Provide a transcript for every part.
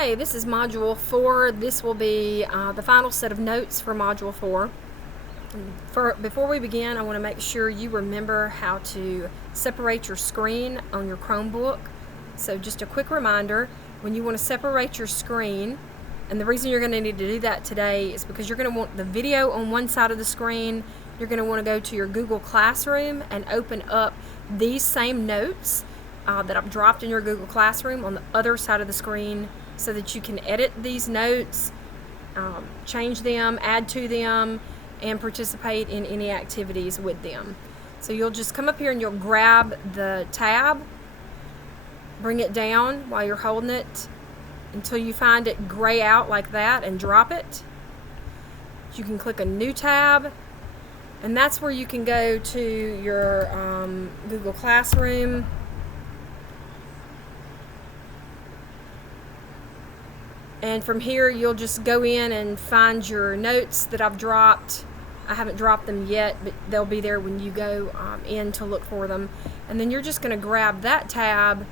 Okay, this is Module 4. This will be the final set of notes for Module 4. Before we begin, I want to make sure you remember how to separate your screen on your Chromebook. So just a quick reminder, when you want to separate your screen, and the reason you're going to need to do that today is because you're going to want the video on one side of the screen. You're going to want to go to your Google Classroom and open up these same notes that I've dropped in your Google Classroom on the other side of the screen, so that you can edit these notes, change them, add to them, and participate in any activities with them. So you'll just come up here and you'll grab the tab, bring it down while you're holding it until you find it gray out like that and drop it. You can click a new tab, and that's where you can go to your Google Classroom. And from here, you'll just go in and find your notes that I've dropped. I haven't dropped them yet, but they'll be there when you go in to look for them. And then you're just going to grab that tab,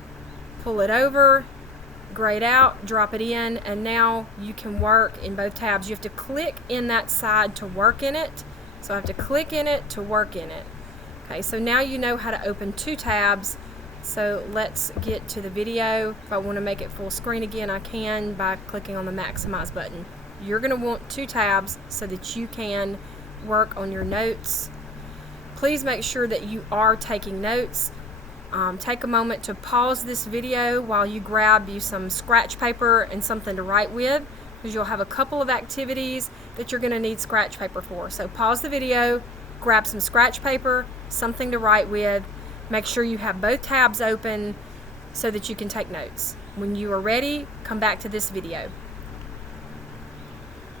pull it over, grayed out, drop it in, and now you can work in both tabs. You have to click in that side to work in it. So I have to click in it to work in it. Okay, so now you know how to open two tabs. So let's get to the video. If I want to make it full screen again, I can by clicking on the maximize button. You're going to want two tabs so that you can work on your notes. Please make sure that you are taking notes. Take a moment to pause this video while you grab you some scratch paper and something to write with, because you'll have a couple of activities that you're going to need scratch paper for. So pause the video, grab some scratch paper, something to write with. Make sure you have both tabs open so that you can take notes. When you are ready, come back to this video.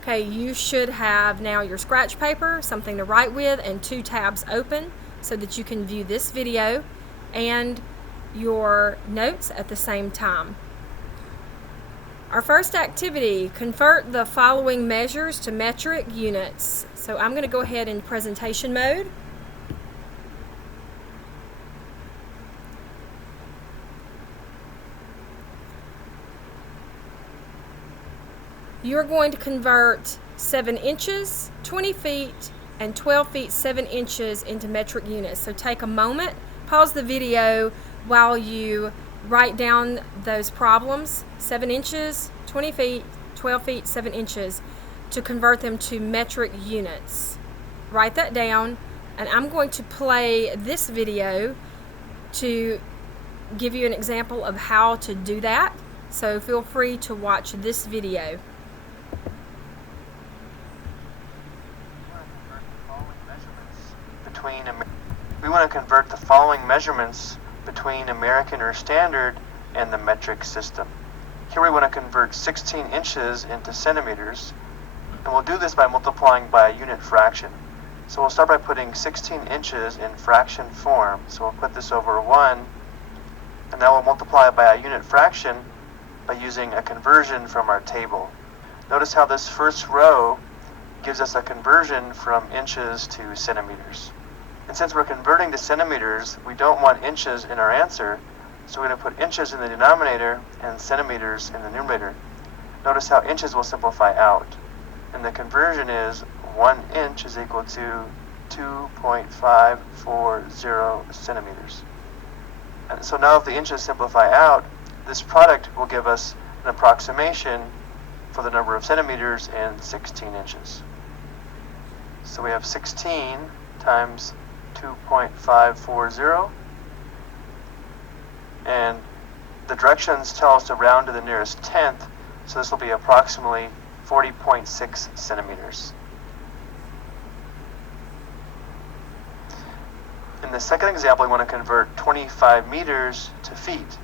Okay, you should have now your scratch paper, something to write with, and two tabs open so that you can view this video and your notes at the same time. Our first activity, convert the following measures to metric units. So I'm going to go ahead in presentation mode. You're going to convert 7 inches, 20 feet, and 12 feet 7 inches into metric units. So take a moment, pause the video while you write down those problems, 7 inches, 20 feet, 12 feet, 7 inches, to convert them to metric units. Write that down, and I'm going to play this video to give you an example of how to do that. So feel free to watch this video. We want to convert the following measurements between American or Standard and the metric system. Here we want to convert 16 inches into centimeters, and we'll do this by multiplying by a unit fraction. So we'll start by putting 16 inches in fraction form. So we'll put this over 1, and now we'll multiply it by a unit fraction by using a conversion from our table. Notice how this first row gives us a conversion from inches to centimeters. And since we're converting to centimeters, we don't want inches in our answer, so we're going to put inches in the denominator and centimeters in the numerator. Notice how inches will simplify out. And the conversion is 1 inch is equal to 2.540 centimeters. And so now if the inches simplify out, this product will give us an approximation for the number of centimeters in 16 inches. So we have 16 times 2.540, and the directions tell us to round to the nearest tenth, so this will be approximately 40.6 centimeters. In the second example, we want to convert 25 meters to feet.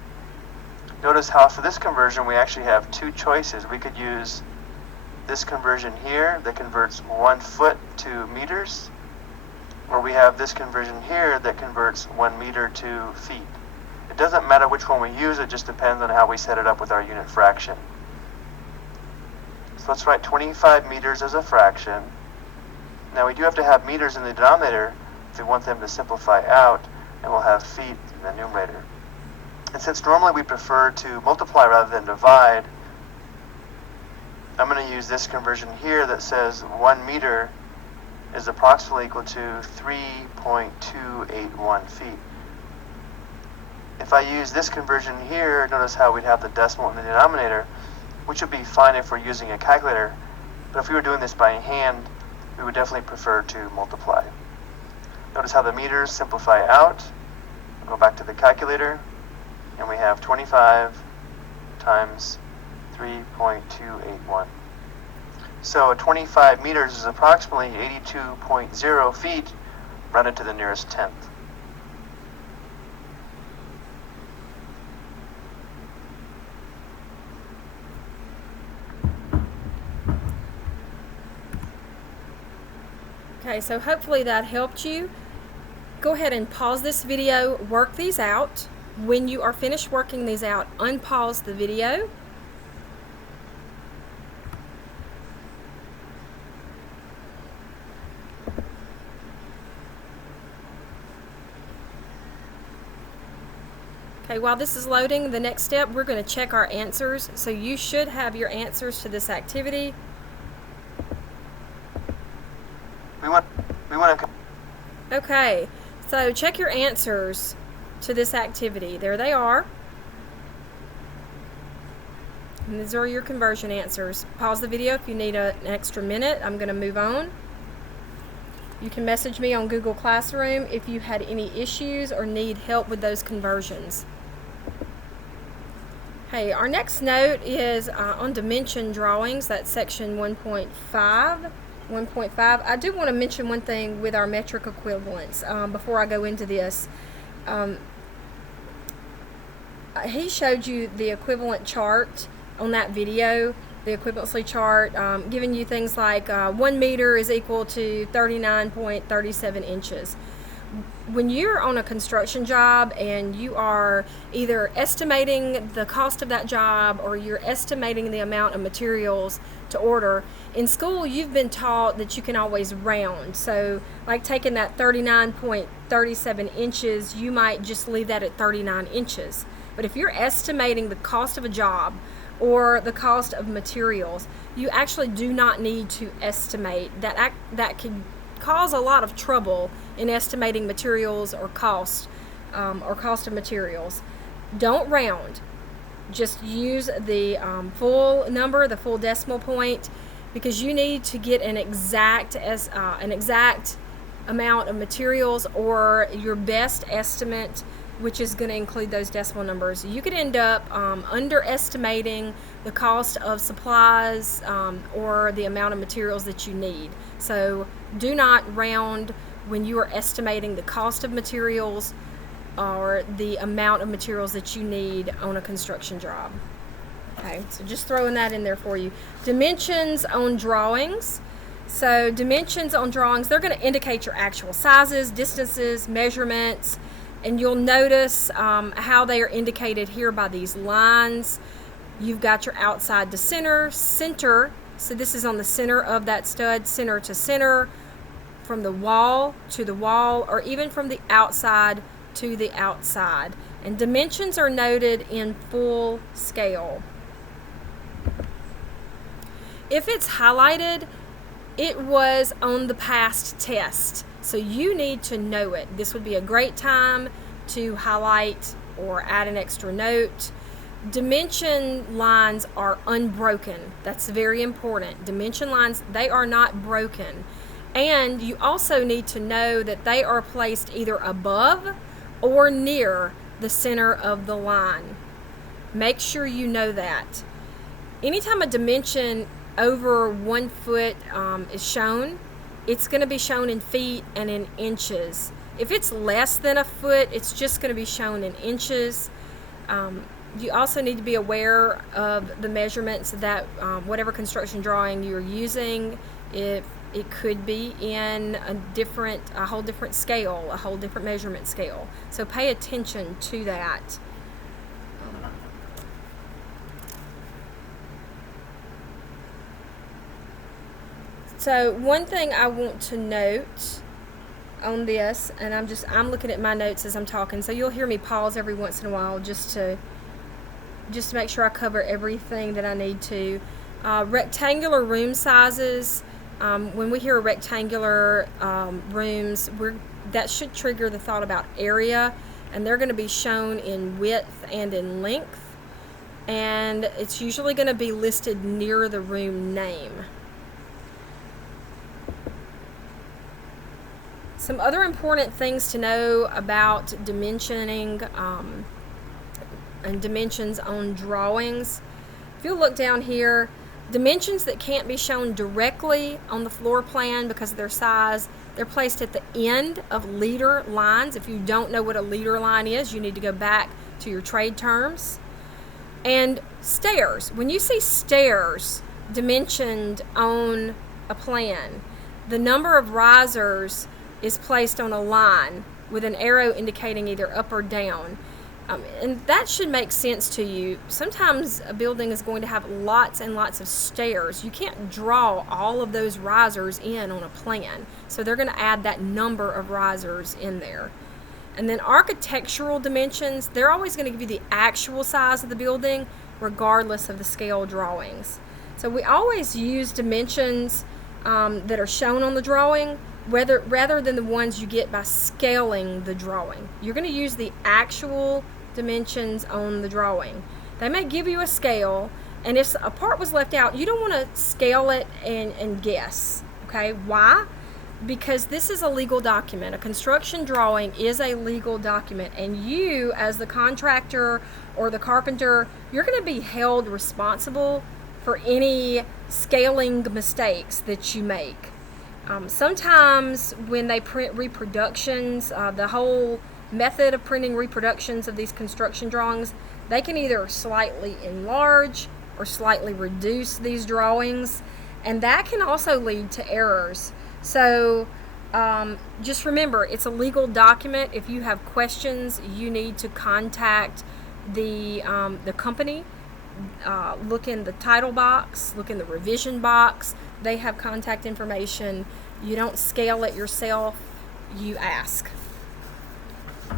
Notice how for this conversion we actually have two choices. We could use this conversion here that converts 1 foot to meters, or we have this conversion here that converts 1 meter to feet. It doesn't matter which one we use, it just depends on how we set it up with our unit fraction. So let's write 25 meters as a fraction. Now we do have to have meters in the denominator if we want them to simplify out, and we'll have feet in the numerator. And since normally we prefer to multiply rather than divide, I'm going to use this conversion here that says 1 meter is approximately equal to 3.281 feet. If I use this conversion here, notice how we'd have the decimal in the denominator, which would be fine if we're using a calculator, but if we were doing this by hand, we would definitely prefer to multiply. Notice how the meters simplify out. We'll go back to the calculator, and we have 25 times 3.281. So 25 meters is approximately 82.0 feet rounded to the nearest tenth. Okay, so hopefully that helped you. Go ahead and pause this video, work these out. When you are finished working these out, unpause the video. Okay, while this is loading, the next step, we're going to check our answers. So you should have your answers to this activity. We want to... Okay, so check your answers to this activity. There they are. And these are your conversion answers. Pause the video if you need an extra minute. I'm going to move on. You can message me on Google Classroom if you had any issues or need help with those conversions. Okay, our next note is on dimension drawings. That's section 1.5. 1.5. I do want to mention one thing with our metric equivalents before I go into this. He showed you the equivalent chart on that video, the equivalency chart, giving you things like 1 meter is equal to 39.37 inches. When you're on a construction job and you are either estimating the cost of that job or you're estimating the amount of materials to order, in school you've been taught that you can always round. So like taking that 39.37 inches, you might just leave that at 39 inches. But if you're estimating the cost of a job or the cost of materials, you actually do not need to estimate. That can cause a lot of trouble in estimating materials or cost of materials. Exact round. Just use the full number, the full decimal point, because you need to get an exact amount of materials or your best estimate, which is going to include those decimal numbers. You could end up underestimating the cost of supplies or the amount of materials that you need. So do not round when you are estimating the cost of materials or the amount of materials that you need on a construction job. Okay, so just throwing that in there for you. Dimensions on drawings. So dimensions on drawings, they're going to indicate your actual sizes, distances, measurements, and you'll notice how they are indicated here by these lines. You've got your outside to center, center, so this is on the center of that stud, center to center, from the wall to the wall, or even from the outside to the outside. And dimensions are noted in full scale. If it's highlighted, it was on the past test, so you need to know it. This would be a great time to highlight or add an extra note. Dimension lines are unbroken. That's very important. Dimension lines, they are not broken. And you also need to know that they are placed either above or near the center of the line. Make sure you know that. Anytime a dimension over 1 foot is shown, it's going to be shown in feet and in inches. If it's less than a foot, it's just going to be shown in inches. You also need to be aware of the measurements that whatever construction drawing you're using, it could be in a whole different scale, a whole different measurement scale. So pay attention to that. So one thing I want to note on this, and I'm looking at my notes as I'm talking, so you'll hear me pause every once in a while just to make sure I cover everything that I need to. Rectangular room sizes. When we hear rectangular rooms, that should trigger the thought about area, and they're going to be shown in width and in length, and it's usually going to be listed near the room name. Some other important things to know about dimensioning and dimensions on drawings. If you look down here, dimensions that can't be shown directly on the floor plan because of their size, they're placed at the end of leader lines. If you don't know what a leader line is, you need to go back to your trade terms. And stairs. When you see stairs dimensioned on a plan, the number of risers is placed on a line with an arrow indicating either up or down. And that should make sense to you. Sometimes a building is going to have lots and lots of stairs. You can't draw all of those risers in on a plan. So they're going to add that number of risers in there. And then architectural dimensions, they're always going to give you the actual size of the building regardless of the scale drawings. So we always use dimensions that are shown on the drawing rather than the ones you get by scaling the drawing. You're going to use the actual dimensions on the drawing. They may give you a scale, and if a part was left out, you don't want to scale it and guess. Okay, why? Because this is a legal document. A construction drawing is a legal document, and you as the contractor or the carpenter, you're going to be held responsible for any scaling mistakes that you make. Sometimes when they print reproductions, the whole method of printing reproductions of these construction drawings, they can either slightly enlarge or slightly reduce these drawings, and that can also lead to errors. So just remember, it's a legal document. If you have questions, you need to contact the company. Look in the title box, look in the revision box. They have contact information. You don't scale it yourself, you ask.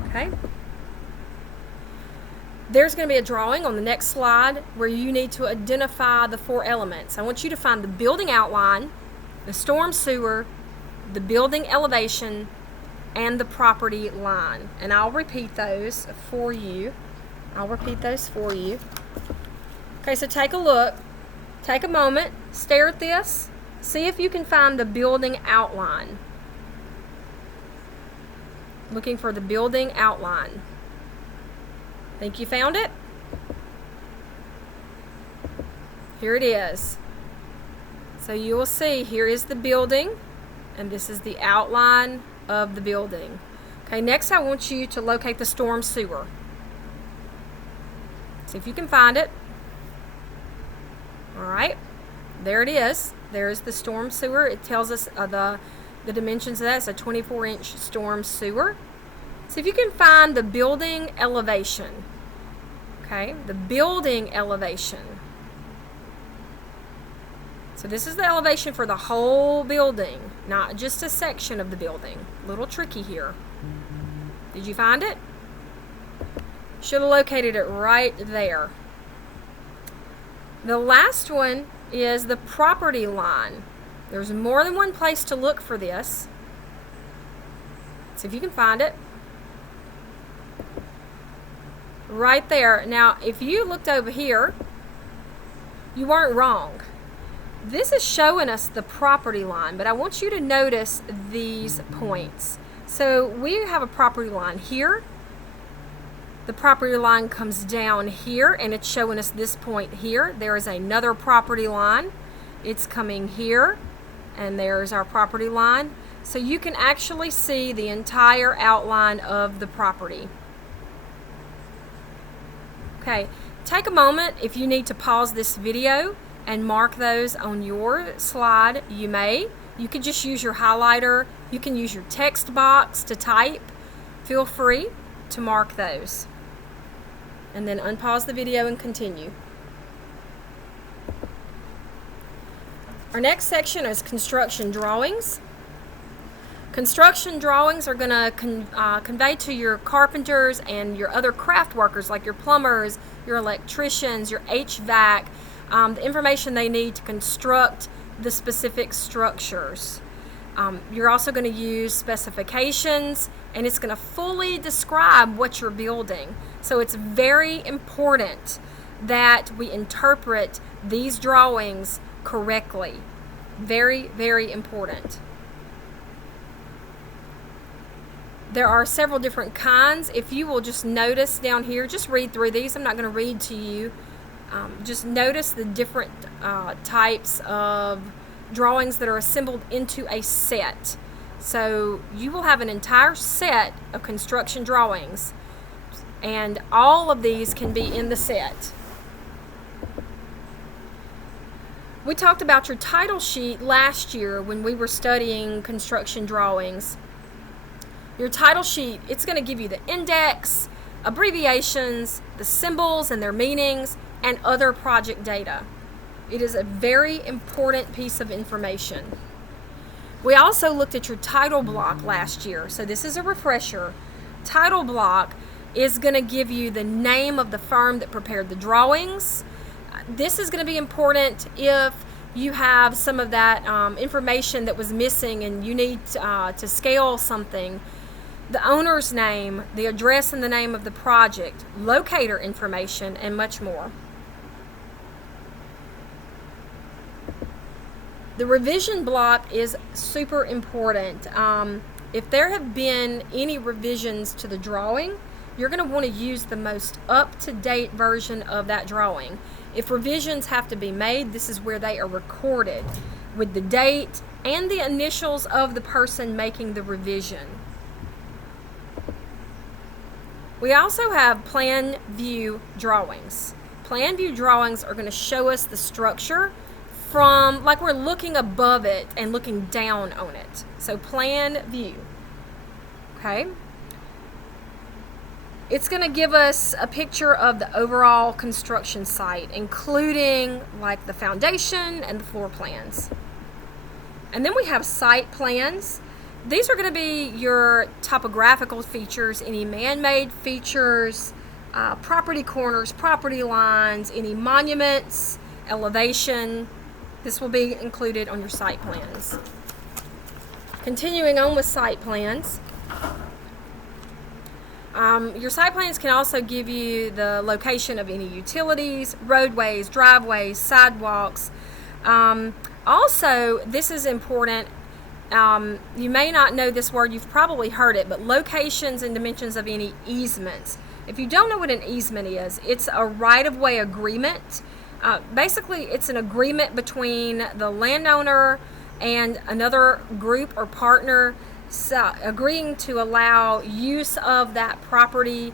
Okay? There's going to be a drawing on the next slide where you need to identify the 4 elements. I want you to find the building outline, the storm sewer, the building elevation, and the property line. And I'll repeat those for you. Okay, so take a look. Take a moment, stare at this, see if you can find the building outline. Looking for the building outline. Think you found it? Here it is. So you will see here is the building, and this is the outline of the building. Okay, next I want you to locate the storm sewer. See if you can find it. Alright, there it is. There's the storm sewer. It tells us the dimensions of that. It's a 24-inch storm sewer. See if you can find the building elevation. Okay, the building elevation. So this is the elevation for the whole building, not just a section of the building. A little tricky here. Did you find it? Should have located it right there. The last one is the property line. There's more than one place to look for this. See if you can find it. Right there. Now, if you looked over here, you weren't wrong. This is showing us the property line, but I want you to notice these points. So we have a property line here. The property line comes down here, and it's showing us this point here. There is another property line. It's coming here, and there's our property line. So you can actually see the entire outline of the property. Okay, take a moment if you need to pause this video and mark those on your slide. You may. You can just use your highlighter. You can use your text box to type. Feel free to mark those. And then unpause the video and continue. Our next section is construction drawings. Construction drawings are going to convey to your carpenters and your other craft workers like your plumbers, your electricians, your HVAC, the information they need to construct the specific structures. You're also going to use specifications, and it's going to fully describe what you're building. So it's very important that we interpret these drawings correctly. Very, very important. There are several different kinds. If you will just notice down here, just read through these. I'm not going to read to you. Just notice the different types of drawings that are assembled into a set. So you will have an entire set of construction drawings, and all of these can be in the set. We talked about your title sheet last year when we were studying construction drawings. Your title sheet, it's going to give you the index, abbreviations, the symbols and their meanings, and other project data. It is a very important piece of information. We also looked at your title block last year, so this is a refresher. Title block is going to give you the name of the firm that prepared the drawings. This is going to be important if you have some of that information that was missing and you need to scale something. The owner's name, the address and the name of the project, locator information, and much more. The revision block is super important. If there have been any revisions to the drawing, you're going to want to use the most up-to-date version of that drawing. If revisions have to be made, this is where they are recorded with the date and the initials of the person making the revision. We also have plan view drawings. Plan view drawings are going to show us the structure from, like we're looking above it and looking down on it. So plan view. Okay. It's going to give us a picture of the overall construction site, including like the foundation and the floor plans. And then we have site plans. These are going to be your topographical features, any man-made features, property corners, property lines, any monuments, elevation. This will be included on your site plans. Continuing on with site plans. Your site plans can also give you the location of any utilities, roadways, driveways, sidewalks. Also, this is important. You may not know this word, you've probably heard it, but locations and dimensions of any easements. If you don't know what an easement is, it's a right-of-way agreement. Basically, it's an agreement between the landowner and another group or partner agreeing to allow use of that property.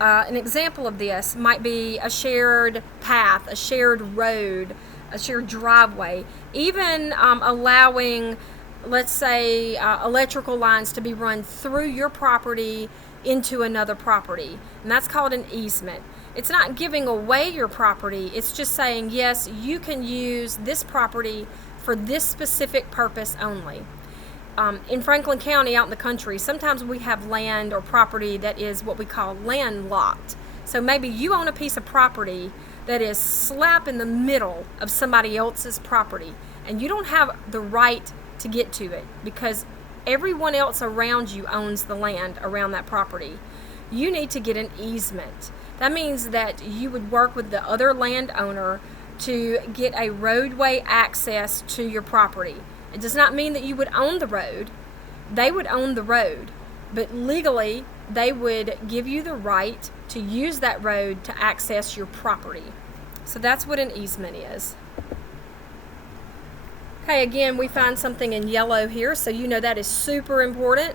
An example of this might be a shared path, a shared road, a shared driveway, even allowing, let's say, electrical lines to be run through your property into another property, and that's called an easement. It's not giving away your property, it's just saying, yes, you can use this property for this specific purpose only. In Franklin County, out in the country, sometimes we have land or property that is what we call landlocked. So maybe you own a piece of property that is slap in the middle of somebody else's property, and you don't have the right to get to it because everyone else around you owns the land around that property. You need to get an easement. That means that you would work with the other landowner to get a roadway access to your property. It does not mean that you would own the road. They would own the road, but legally they would give you the right to use that road to access your property. So that's what an easement is. Okay, again, we find something in yellow here, so you know that is super important.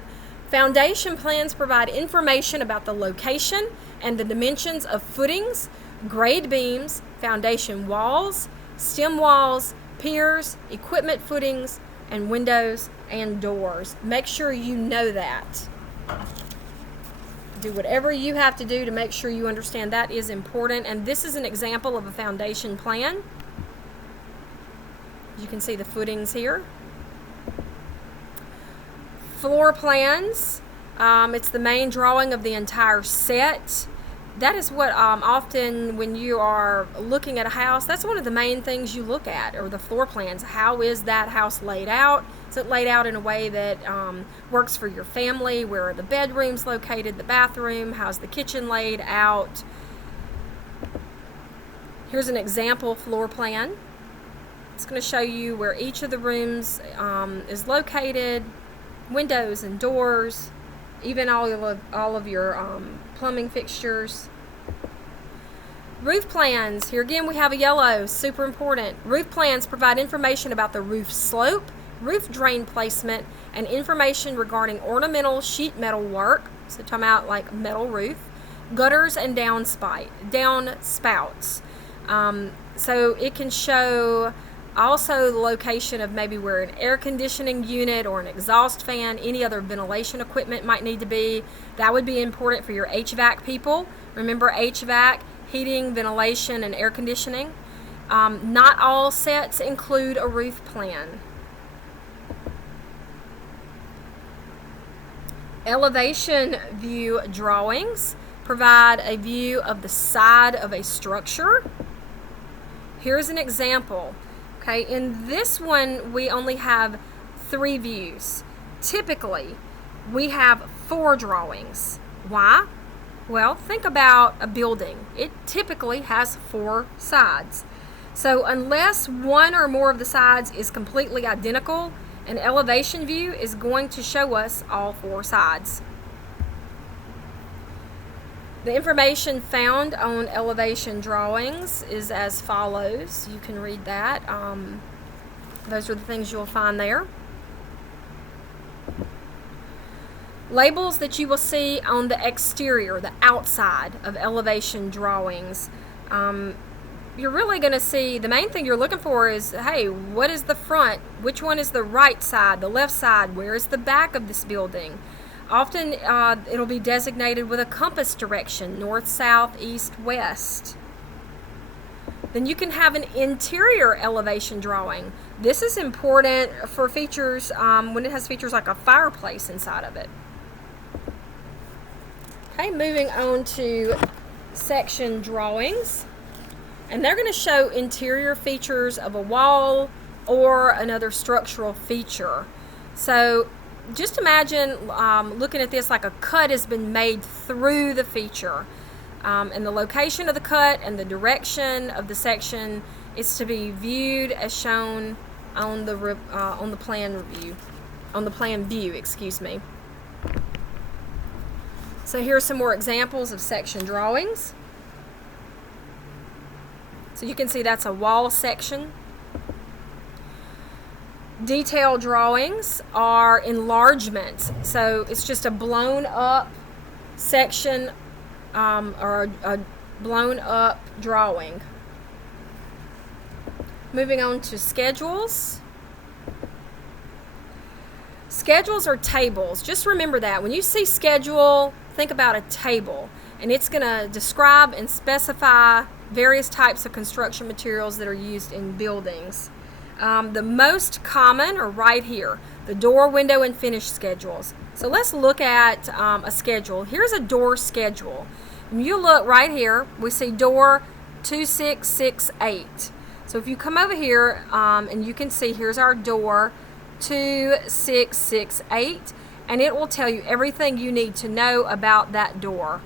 Foundation plans provide information about the location and the dimensions of footings, grade beams, foundation walls, stem walls, piers, equipment footings, and windows and doors. Make sure you know that. Do whatever you have to do to make sure you understand that is important. And this is an example of a foundation plan. You can see the footings here. Floor plans. It's the main drawing of the entire set. that is what often when you are looking at a house, that's one of the main things you look at, or the floor plans. How is that house laid out? Is it laid out in a way that works for your family? Where are the bedrooms located, the bathroom? How's the kitchen laid out? Here's an example floor plan. It's going to show you where each of the rooms is located, windows and doors, even all of your plumbing fixtures. Roof plans. Here again we have a yellow, super important. Roof plans provide information about the roof slope, roof drain placement, and information regarding ornamental sheet metal work, so talking about like metal roof, gutters and downspouts. So it can show also the location of maybe where an air conditioning unit or an exhaust fan, any other ventilation equipment might need to be. That would be important for your HVAC people. Remember HVAC, heating, ventilation, and air conditioning. Not all sets include a roof plan. Elevation view drawings provide a view of the side of a structure. Here's an example. Okay, in this one we only have 3 views. Typically we have 4 drawings. Why? Well, think about a building. It typically has 4 sides. So unless one or more of the sides is completely identical, an elevation view is going to show us all 4 sides. The information found on elevation drawings is as follows. You can read that. Those are the things you'll find there. Labels that you will see on the exterior, the outside of elevation drawings. You're really going to see, the main thing you're looking for is, hey, what is the front? Which one is the right side, the left side? Where is the back of this building? Often it'll be designated with a compass direction, north, south, east, west. Then you can have an interior elevation drawing. This is important for features when it has features like a fireplace inside of it. Okay, moving on to section drawings. And they're going to show interior features of a wall or another structural feature. So just imagine looking at this like a cut has been made through the feature. And the location of the cut and the direction of the section is to be viewed as shown on the plan view, excuse me. So here are some more examples of section drawings. So you can see that's a wall section. Detail drawings are enlargements. So it's just a blown up section or a blown up drawing. Moving on to schedules. Schedules are tables. Just remember that. When you see schedule, think about a table. And it's going to describe and specify various types of construction materials that are used in buildings. The most common are right here, the door, window, and finish schedules. So let's look at a schedule. Here's a door schedule. When you look right here, we see door 2668. So if you come over here and you can see here's our door 2668, and it will tell you everything you need to know about that door.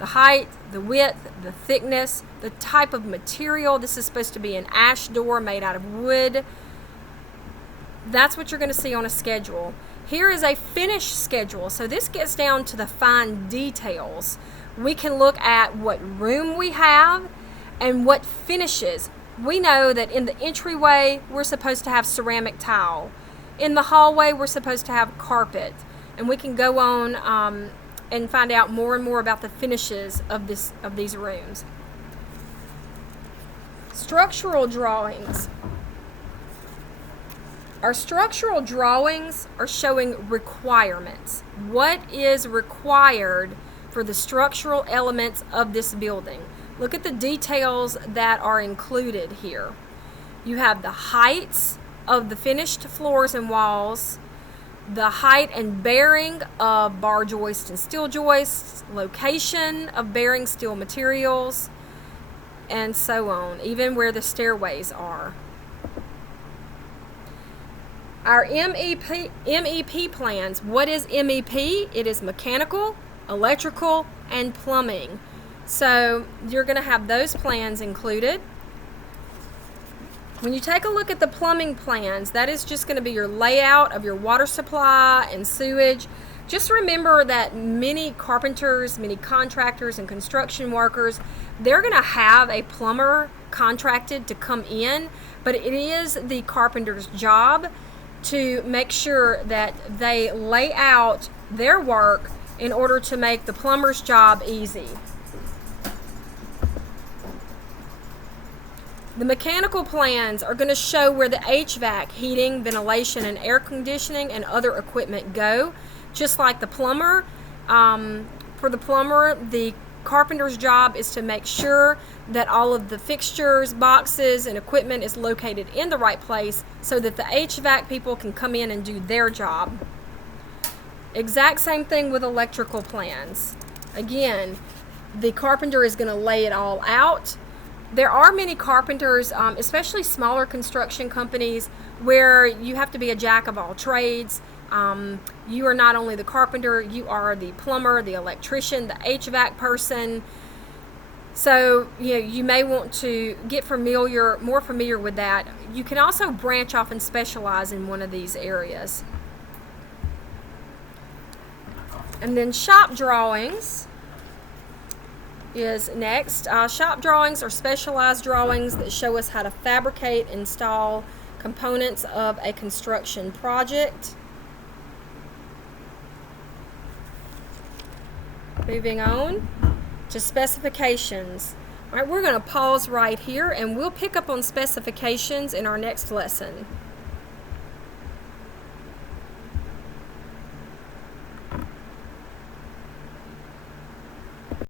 The height, the width, the thickness, the type of material. This is supposed to be an ash door made out of wood. That's what you're going to see on a schedule. Here is a finish schedule. So this gets down to the fine details. We can look at what room we have and what finishes. We know that in the entryway, we're supposed to have ceramic tile. In the hallway, we're supposed to have carpet. And we can go on and find out more and more about the finishes of these rooms. Structural drawings. Our structural drawings are showing requirements. What is required for the structural elements of this building? Look at the details that are included here. You have the heights of the finished floors and walls, the height and bearing of bar joists and steel joists, location of bearing steel materials, and so on, even where the stairways are. Our MEP plans. What is MEP? It is mechanical, electrical, and plumbing. So you're going to have those plans included. When you take a look at the plumbing plans, that is just going to be your layout of your water supply and sewage. Just remember that many carpenters, many contractors, and construction workers, they're going to have a plumber contracted to come in, but it is the carpenter's job to make sure that they lay out their work in order to make the plumber's job easy. The mechanical plans are going to show where the HVAC, heating, ventilation, and air conditioning and other equipment go, just like the plumber. For the plumber, the carpenter's job is to make sure that all of the fixtures, boxes, and equipment is located in the right place so that the HVAC people can come in and do their job. Exact same thing with electrical plans. Again, the carpenter is going to lay it all out. There are many carpenters, especially smaller construction companies, where you have to be a jack of all trades. You are not only the carpenter, you are the plumber, the electrician, the HVAC person. So you may want to get more familiar with that. You can also branch off and specialize in one of these areas. And then shop drawings is next. Shop drawings are specialized drawings that show us how to fabricate, install components of a construction project. Moving on to specifications. All right, we're going to pause right here and we'll pick up on specifications in our next lesson.